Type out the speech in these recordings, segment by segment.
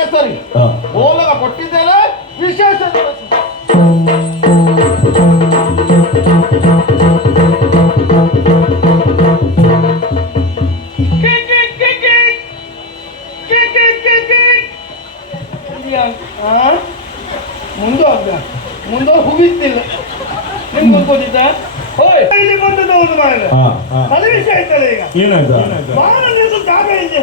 ಹೆಸರಿಗೆ ಸರಿ. ಮೂಲಗ ಕೊಟ್ಟಿದ್ದೇನೆ ವಿಶೇಷ ಮುಂದೆ ಹೋಗ ಮುಂದೆ ನಿಮ್ಗೆ ಗೊತ್ತಿದ್ದ ಹೋಯ್. ಇಲ್ಲಿ ಬಂದದ ಒಂದು ಮನೆ ಮದುವೆ ಈಗ. ಇದೆ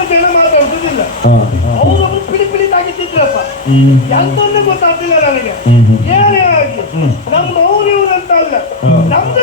ಅವ್ರ ಜನ ಮಾತಾಡ್ತಿದ್ದಿಲ್ಲ ಅವರು ಪಿಡಿ ಪಿಡಿ ತಾಗಿದ್ದಿದ್ರಪ್ಪ ಎಂತೊಂದು ಗೊತ್ತಾಗ್ತಿಲ್ಲ ನನಗೆ. ಹೇಳಿ ಆಗಿ ನಮ್ಮ ಮೌನ ಇವರಂತ ಅಲ್ಲ. ನಮ್ದು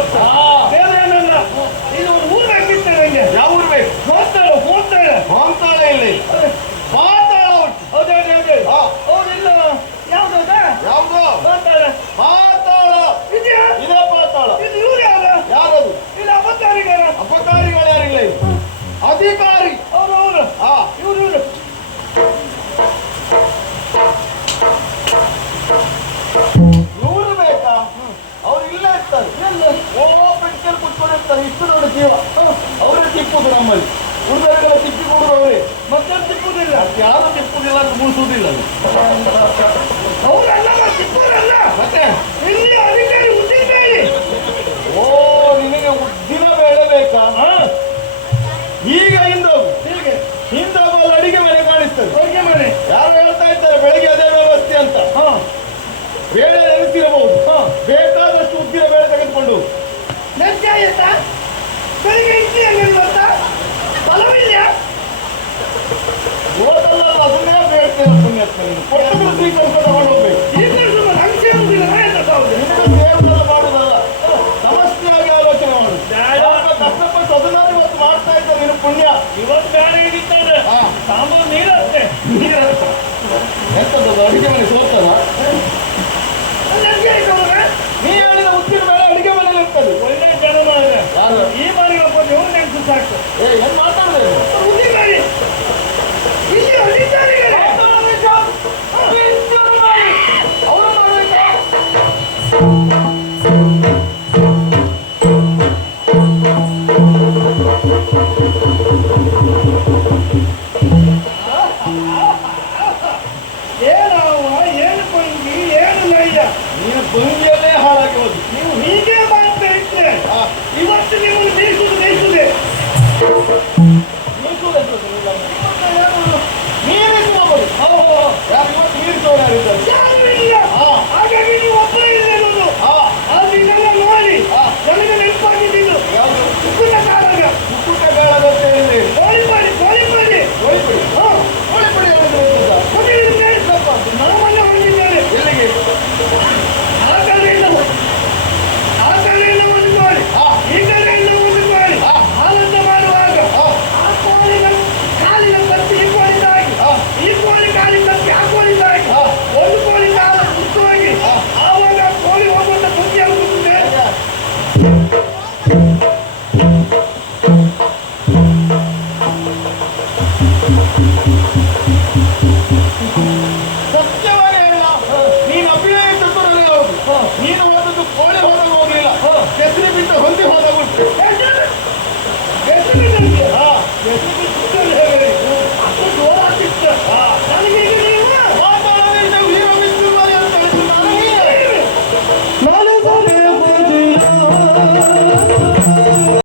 Oh, ಇರ್ತಾರೆ ಓ ಪೆಟ್ಟಿಗೆಯಲ್ಲಿ ಕುತ್ಕೊಂಡಿರ್ತಾರೆ ಇಷ್ಟು ನೋಡಿ ಜೀವ. ಅವರೇ ತಿಪ್ಪುದು ನಮ್ಮಲ್ಲಿ. ಉಳಿದವರೆಲ್ಲ ತಿಪ್ಪಿ ಕೊಡುವವರೇ ಮತ್ತೆ ತಿಪ್ಪುದಿಲ್ಲ? ಯಾರು ತಿಪ್ಪುದಿಲ್ಲ ಅದು. ಮುಗಿಸುವುದಿಲ್ಲ ಅವರೆಲ್ಲ ಮತ್ತೆ? ಇಲ್ಲಿ ಅಧಿಕಾರಿ ಮಾಡಬೇಕು ಈಗ ನಮ್ಮ ಅಡಿಕೆ ಮುಂದಿನ ಎಂತ ಆಗ್ತದೆ ಏನು ಮಾಡೋಲ್ಲ ಸಮಸ್ಯೆಯಾಗಿ ಆಲೋಚನೆ ಮಾಡುದು ಯಾವಾಗ ದರ್ಶನ ಕೊಟ್ಟು ಅಧನವತ್ತು ಮಾಡ್ತಾ ಇದ್ದ ನೀರು ಪುಣ್ಯ ಇವತ್ತು ಕಾರಣ ಹಿಡೀತಂದ್ರೆ ಆ ಸಾಂಬಲ ನೀರು ಅಷ್ಟೇ ನೀರು ಅಂತಲ್ಲ ಅಡುಗೆ ಮನೆಗೆ ಸೋತಲ್ಲೇ ನೀವಾಗ ಉತ್ತಿನ ಬೇಳೆ ಅಡುಗೆ ಮನೆ ಇರುತ್ತದೆ ಒಳ್ಳೆಯ ಕಾರಣನೂ ಈ ಬಾರಿ ಒಬ್ಬ ನೀವು ನೆನಪು He wants to be